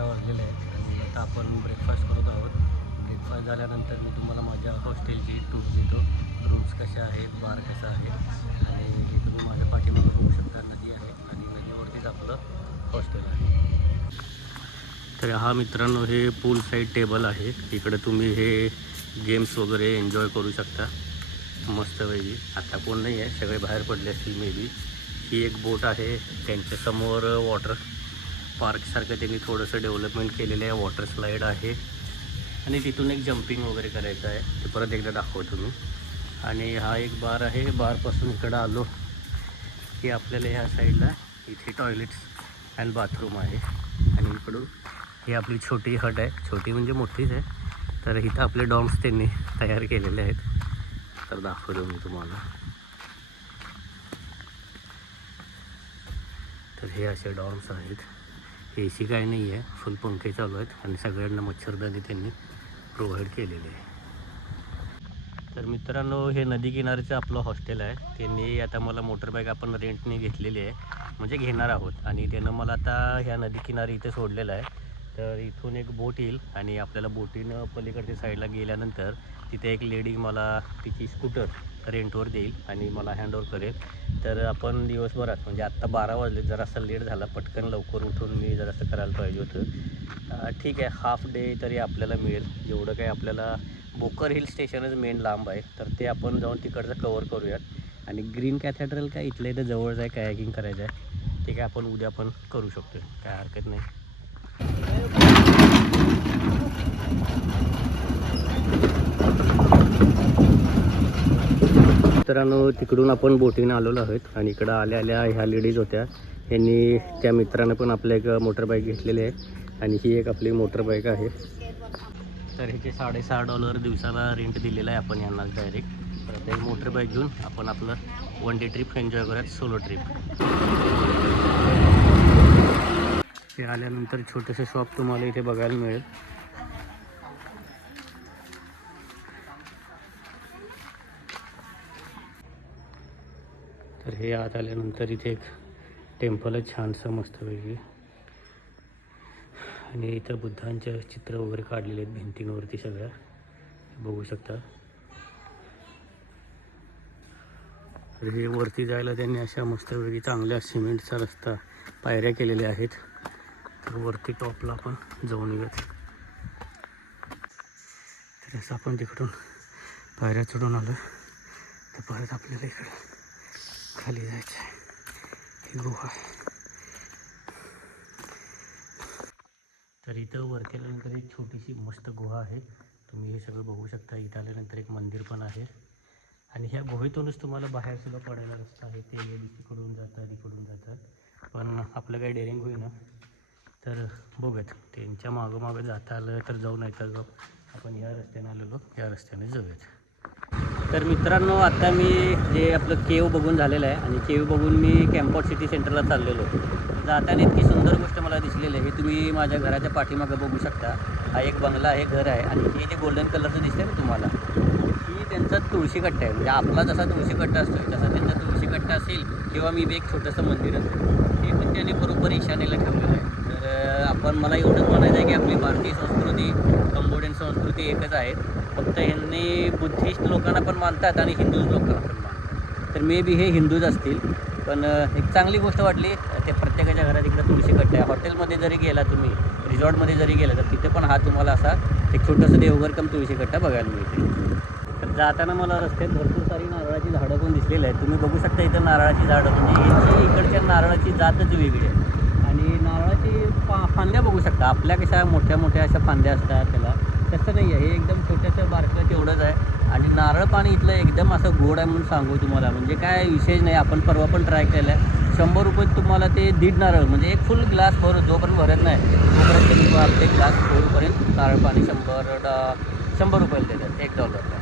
11 वाजलेले आहेत आणि आता आपण ब्रेकफास्ट करत आहोत. ब्रेकफास्ट झाल्यानंतर मी तुम्हाला माझ्या हॉस्टेलची टूर देतो. रूम्स कशा आहेत, बार कसा आहे आणि हे तुम्ही माझ्या पाठीमागे बघू शकता. नदी आहे आणि नदीवरतीच आपलं हॉस्टेल आहे. तर हा मित्रांनो हे पूल साईड टेबल आहे. इकडे तुम्ही हे गेम्स वगैरे एन्जॉय करू शकता मस्तपैकी. आता कोण नाही आहे, सगळे बाहेर पडले असतील मे बी. ही एक बोट आहे, त्यांच्यासमोर वॉटर पार्कसारखं त्यांनी थोडंसं डेव्हलपमेंट केलेलं आहे. वॉटर स्लाईड आहे आणि तिथून एक जंपिंग वगैरे करायचं आहे, ते परत एकदा दाखवतो मी. आणि हा एक बार आहे. बारपासून इकडं आलो की आपल्याला ह्या साईडला इथे टॉयलेट्स अँड बाथरूम आहे आणि इकडून ही आपली छोटी हट आहे. छोटी म्हणजे मोठीच आहे. तर इथं आपले डॉम्स त्यांनी तयार केलेले आहेत, तर दाखवतो मी तुम्हाला. तर हे असे डॉर्म्स आहेत. ए सी काही नाही आहे, फुल पंखे चालू आहेत आणि सगळ्यांना मच्छरदाणी त्यांनी प्रोव्हाइड केलेली आहे. तर मित्रांनो हे नदी किनारीचं आपलं हॉस्टेल आहे. त्यांनी आता मला मोटरबाईक आपण रेंटने घेतलेली आहे, म्हणजे घेणार आहोत. आणि त्यानं मला आता ह्या नदी किनारी इथे सोडलेलं आहे. तर इथून एक बोट येईल आणि आपल्याला बोटीनं पलीकडच्या साईडला गेल्यानंतर तिथे एक लेडी मला तिची स्कूटर रेंटवर देईल आणि मला हँडओव्हर करेल. तर आपण दिवसभरात म्हणजे आत्ता 12 वाजले, जरासं लेट झाला, पटकन लवकर उठून मी जरासं करायला पाहिजे होतं. ठीक आहे, हाफ डे तरी आपल्याला मिळेल. जेवढं काही आपल्याला बोकर हिल स्टेशनच मेन लांब आहे, तर ते आपण जाऊन तिकडचं कवर करूयात. आणि ग्रीन कॅथेड्रल काय इथल्या इथं जवळच आहे, कायाकिंग करायचं आहे, ते काय आपण उद्या पण करू शकतो, काय हरकत नाही. मित्रांनो तिकडून आपण बोटीनं आलेलो आहोत आणि इकडं आल्या आल्या ह्या लेडीज होत्या. यांनी त्या मित्रानं पण आपलं एक मोटरबाईक घेतलेली आहे आणि ही एक आपली मोटरबाईक आहे. तर ह्याचे $6.5 दिवसाला रेंट दिलेला आहे आपण यांना डायरेक्ट. तर आता एक मोटरबाईक घेऊन आपण आपलं 1 डे ट्रिप एन्जॉय करूयात, सोलो ट्रिप. हे आल्यानंतर छोटंसं शॉप तुम्हाला इथे बघायला मिळेल. तर हे आत आल्यानंतर इथे एक टेम्पल आहे छानसं मस्तपैकी आणि इथं बुद्धांच्या चित्र वगैरे काढलेले आहेत भिंतींवरती सगळ्या, बघू शकता. तर हे वरती जायला त्यांनी अशा मस्तपैकी चांगल्या सिमेंटचा रस्ता, पायऱ्या केलेल्या आहेत. तर वरती टॉपला आपण जाऊन येऊयात. तर असं आपण तिकडून पायऱ्या चढून आलो, तर परत आपल्याला इकडं खाली जायचं आहे. ही गुहा. तर इथं वरती आल्यानंतर एक छोटीशी मस्त गुहा आहे, तुम्ही हे सगळं बघू शकता. इथं आल्यानंतर एक मंदिर पण आहे आणि ह्या गुहेतूनच तुम्हाला बाहेरसुद्धा पडायला रस्ता आहे. ते तिकडून जातात, इकडून जातात, पण आपलं काही डेअरिंग होईना. तर बघूयात, त्यांच्या मागं जाता आलं तर जाऊ, नाही तर जाऊ. आपण या रस्त्याने आलेलो, या रस्त्याने जाऊयात. तर मित्रांनो आता मी जे आपलं केव बघून झालेलं आहे आणि केव बघून मी कॅम्पॉट सिटी सेंटरला चाललेलो. जाताना इतकी सुंदर गोष्ट मला दिसलेली आहे. हे तुम्ही माझ्या घराच्या पाठीमागं बघू शकता. हा एक बंगला आहे, घर आहे आणि हे जे गोल्डन कलरचं दिसतंय ना तुम्हाला, ही त्यांचा तुळशी कट्टा आहे. म्हणजे आपला जसा तुळशी कट्टा असतो तसा त्यांचा तुळशी कट्टा असेल किंवा मी एक छोटंसं मंदिर असेल, हे पण त्याने बरोबर ईशान्येला ठेवलेलं आहे. तर आपण मला एवढंच म्हणायचं आहे की आपली भारतीय संस्कृती, कंबोडियन संस्कृती एकच आहे. फक्त ह्यांनी बुद्धिस्ट लोकांना पण मानतात आणि हिंदूज लोकांना पण मानतात. तर मे बी हे हिंदूज असतील, पण एक चांगली गोष्ट वाटली. ते प्रत्येकाच्या घरात इकडं तुळशी कट्टा आहे. हॉटेलमध्ये जरी गेला तुम्ही, रिसॉर्टमध्ये जरी गेला, तर तिथे पण हा तुम्हाला असा एक छोटंसं देवघर कम तुळशी कट्टा बघायला मिळते. तर जाताना मला रस्त्यात भरपूर सारी नारळाची झाडं पण दिसलेली आहेत. तुम्ही बघू शकता इथं नारळाची झाडं, म्हणजे याची इकडच्या नारळाची जातच वेगळी आहे. आणि नारळाची फांद्या बघू शकता. आपल्या कशा मोठ्या मोठ्या अशा फांद्या असतात त्याला, तसं नाही आहे. हे एकदम छोटंसं बारकं तेवढंच आहे. आणि नारळ पाणी इथलं एकदम असं गोड आहे म्हणून सांगू तुम्हाला, म्हणजे काय विशेष नाही. आपण परवा पण ट्राय केलं आहे. 100 रुपये तुम्हाला ते दीड नारळ, म्हणजे एक फुल ग्लास भरून, जोपर्यंत भरत नाही तोपर्यंत आपले ग्लास भरूपर्यंत नारळ पाणी 100 रुपयाला देतात, $1.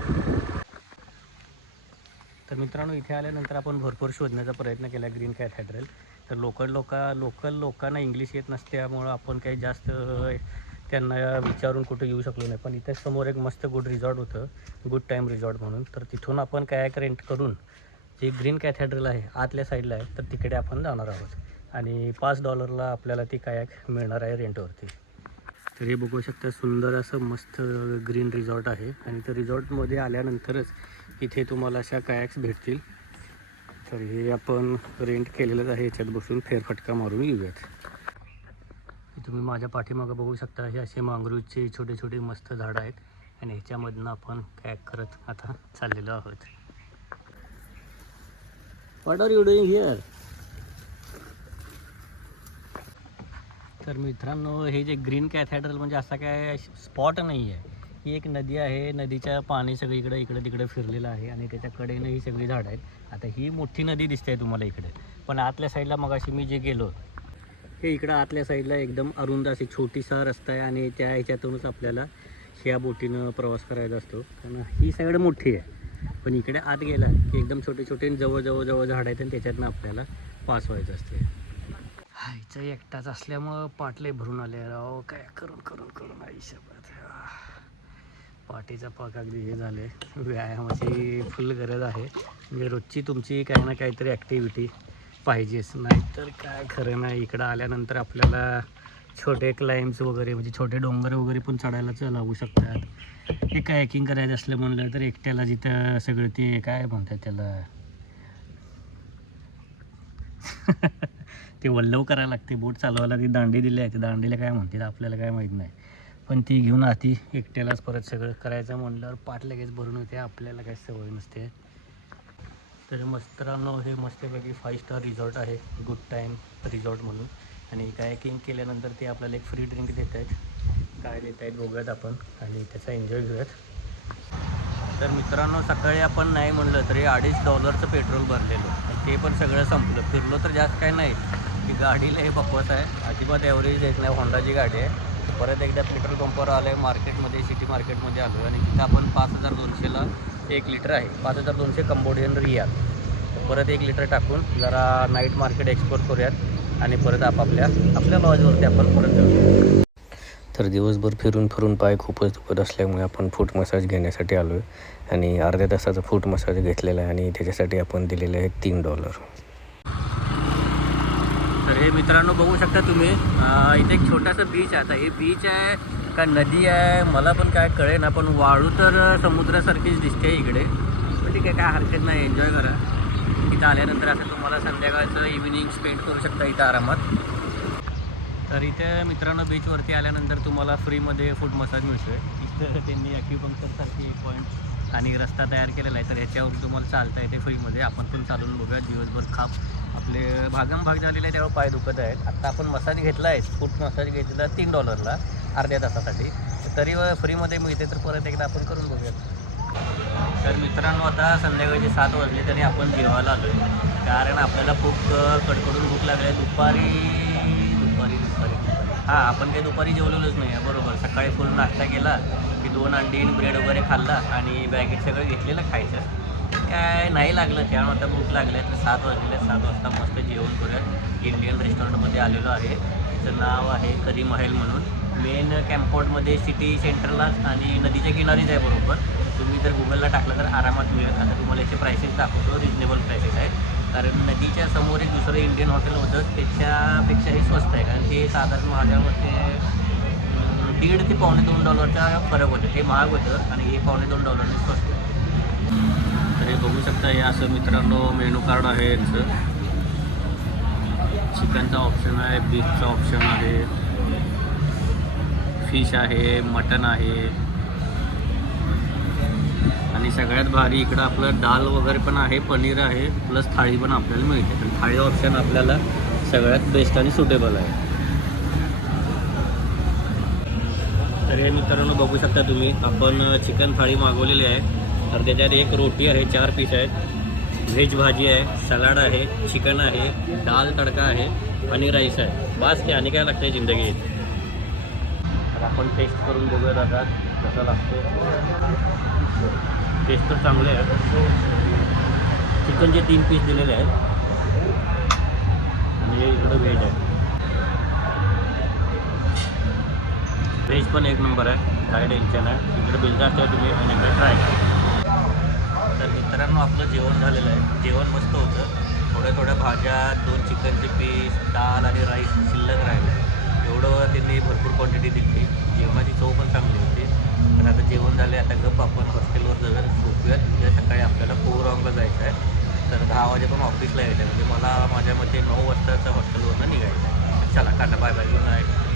तर मित्रांनो इथे आल्यानंतर आपण भरपूर शोधण्याचा प्रयत्न केला ग्रीन कॅथेड्रल. तर लोकल लोकांना इंग्लिश येत नसल्यामुळं आपण काही जास्त त्यांना विचारून कुठे येऊ शकलो नाही. पण इथे समोर एक मस्त गुड रिसॉर्ट होतं, गुड टाईम रिसॉर्ट म्हणून. तर तिथून आपण कायाक रेंट करून जे ग्रीन कॅथेड्रल आहे आतल्या साईडला आहे, तर तिकडे आपण जाणार आहोत आणि $5 आपल्याला ती कायाक मिळणार आहे रेंटवरती. तर हे बघू शकता, सुंदर असं मस्त ग्रीन रिसॉर्ट आहे. आणि त्या रिसॉर्टमध्ये आल्यानंतरच इथे तुम्हाला अशा कायॅक्स भेटतील. तर हे आपण रेंट केलेलंच आहे. याच्यात बसून फेरफटका मारून येऊयात. तुम्ही माझ्या पाठीमागं बघू शकता, हे असे मांगरूचे छोटे छोटे मस्त झाडं आहेत. आणि ह्याच्यामधनं आपण कॅक करत आता चाललेलो आहोत. What are you doing here? तर मित्रांनो, हे जे ग्रीन कॅथॅड्रल म्हणजे असा काय स्पॉट नाही आहे. ही एक नदी आहे. नदीच्या पाणी सगळीकडे इकडे तिकडे फिरलेलं आहे आणि त्याच्या कडेनं ही सगळी झाडं आहेत. आता ही मोठी नदी दिसते आहे तुम्हाला इकडे, पण आतल्या साईडला मगाशी मी जे गेलो, हे इकडं आतल्या साईडला एकदम अरुंद अशी छोटीसा रस्ता आहे. आणि त्या ह्याच्यातूनच आपल्याला ह्या बोटीनं प्रवास करायचा असतो. कारण ही साईड मोठी आहे, पण इकडे आत गेला की एकदम छोटे छोटे जवळ झाडं आहेत आणि त्याच्यातनं आपल्याला पास व्हायचं असते. हायचं एकटाच असल्यामुळं पाटले भरून आले राव. काय करून करून करून आयुष्यात पाठीचा पाक अगदी हे झाले. व्यायामाची फुल गरज आहे. म्हणजे रोजची तुमची काही ना काहीतरी ॲक्टिव्हिटी पाहिजेच, नाहीतर काय खरं नाही. इकडं आल्यानंतर आपल्याला छोटे क्लाइम्स वगैरे म्हणजे छोटे डोंगर वगैरे पण चढायला लागू शकतात. हे कायकिंग करायचं असलं म्हणलं तर एकट्याला जिथं सगळं ते काय म्हणतात त्याला ते वल्लव करायला लागते. बोट चालवायला ती दांडी दिली आहे, ते दांडीला काय म्हणतात आपल्याला काय माहीत नाही. पण ती घेऊन आती एकट्यालाच परत सगळं करायचं म्हणल्यावर पाठ लगेच भरून होते. आपल्याला काही सवय नसते. तर मित्रांनो, हे मस्तपैकी 5 स्टार रिसॉर्ट आहे, गुड टाईम रिसॉर्ट म्हणून. आणि कायकिंग केल्यानंतर ते आपल्याला एक फ्री ड्रिंक देत आहेत. काय देत आहेत बघूयात आपण आणि त्याचा एन्जॉय घेऊयात. तर मित्रांनो, सकाळी आपण नाही म्हणलं तरी $2.5 पेट्रोल भरलेलो. ते पण सगळं संपलं. फिरलो तर जास्त काय नाही. की गाडीला हे बकवास आहे, अजिबात ॲव्हरेज येत नाही. होंडाची गाडी आहे. परत एकदा पेट्रोल पंपावर आलं आहे, मार्केटमध्ये सिटी मार्केटमध्ये आलो आणि तिथं आपण 5200ला 1 लिटर आहे. 5200 कंबोडियन रियाल. परत 1 लिटर टाकून जरा नाईट मार्केट एक्सप्लोर करूयात आणि परत आपल्या लॉजवरती आपण परत जाऊया. तर दिवसभर फिरून पाय खूपच दुखत असल्यामुळे आपण फूट मसाज घेण्यासाठी आलो आहे. आणि अर्ध्या तासाचा फूट मसाज घेतलेला आहे आणि त्याच्यासाठी आपण दिलेले आहेत $3. तर हे मित्रांनो बघू शकता तुम्ही, इथे एक छोटासा बीच आहे. आता हे बीच आहे का नदी आहे मला पण काय कळे ना, पण वाळू तर समुद्रासारखीच दिसते इकडे. पण ठीक आहे, काय हरकत नाही, एन्जॉय करा. इथं आल्यानंतर असं तुम्हाला संध्याकाळचं इव्हिनिंग स्पेंड करू शकता इथं आरामात. तर इथे मित्रांनो, बीचवरती आल्यानंतर तुम्हाला फ्रीमध्ये फूट मसाज मिळतो आहे. इथं त्यांनी ॲक्युपंक्चरसारखी एक पॉईंट आणि रस्ता तयार केलेला आहे. तर ह्याच्यावर तुम्हाला चालता येते फ्रीमध्ये. आपण पण चालून बघूया. दिवसभर आपले भागमभाग झालेले आहे, त्यावर पाय दुखत आहेत. आत्ता आपण मसाज घेतला आहे, फूट मसाज घेतलेला $3 अर्ध्या तासासाठी. तरी फ्रीमध्ये मिळते. तर परत एकदा आपण करून बघूयात. तर मित्रांनो, आता संध्याकाळचे 7 वाजले तरी आपण जेवायला आलो आहे. कारण आपल्याला खूप कडकडून भूक लागली आहे. दुपारी हां, आपण काही दुपारी जेवलेलोच नाही आहे. बरोबर, सकाळी फुल नाश्ता केला की 2 अंडी ब्रेड वगैरे खाल्ला आणि बॅगेत सगळं घेतलेलं खायचं. काय नाही लागलं, त्यामुळे आता भूक लागली आहे. तर 7 वाजले, 7 वाजता मस्त जेवण करूयात. इंडियन रेस्टॉरंटमध्ये आलेलो आहे. त्याचं नाव आहे करी महल म्हणून. मेन कॅम्पॉटमध्ये सिटी सेंटरलाच आणि नदीच्या किनारीच आहे. बरोबर, तुम्ही जर गुगलला टाकलं तर आरामात मिळेल. आता तुम्हाला याचे प्राइसेस दाखवतो. रिजनेबल प्राइसेस आहेत. कारण नदीच्या समोर एक दुसरं इंडियन हॉटेल होतं, त्याच्यापेक्षाही स्वस्त आहे. कारण ते साधारण माझ्या मते $1.5 ते $2.25 फरक होतं. ते महाग होतं आणि हे $2.25 स्वस्त आहे. तर हे बघू शकता. हे असं मित्रांनो मेनू कार्ड आहे यांचं. चिकनचा ऑप्शन आहे, बीफचा ऑप्शन आहे, फिश आहे, मटन आहे आणि सगळ्यात भारी इकडं आपलं दाल वगैरे पण आहे, पनीर आहे, प्लस थाळी पण आपल्याला मिळते. तर थाळी ऑप्शन आपल्याला सगळ्यात बेस्ट आणि सुटेबल आहे. तर हे मित्रांनो बघू शकता तुम्ही, आपण चिकन थाळी मागवलेली आहे. तर त्याच्यात एक रोटी आहे, 4 पीस आहेत, व्हेज भाजी आहे, सलाड आहे, चिकन आहे, दाल तडका आहे आणि राईस आहे. बस की आणि काय लागतं आहे जिंदगीत. तर आपण टेस्ट करून बघूया दादा कसं लागतं. टेस्ट तर चांगले आहे. चिकनचे 3 पीस दिलेले आहेत आणि इकडं व्हेज आहे. व्हेज पण 1 नंबर आहे, काय टेन्शन आहे. इकडे बिलदास्त आहे, तुम्ही आणि एकदा ट्राय करा. तर मित्रांनो आपलं जेवण झालेलं आहे. जेवण मस्त होतं. थोड्या भाज्या, 2 चिकनचे पीस, दाल आणि राईस शिल्लक राहिले. एवढं त्यांनी भरपूर क्वांटिटी दिली. जेवणाची चव पण चांगली होती. पण आता जेवण झाले, आता गप्प आपण हॉस्टेलवर जाऊया, झोपूयात. उद्या सकाळी आपल्याला पोरगावला जायचं आहे. तर 10 वाजेपर्यंत ऑफिसला यायचं आहे. म्हणजे मला माझ्या मते 9 वाजताच्या हॉस्टेलवरनं निघायचं आहे. चला tata, bye bye, good night.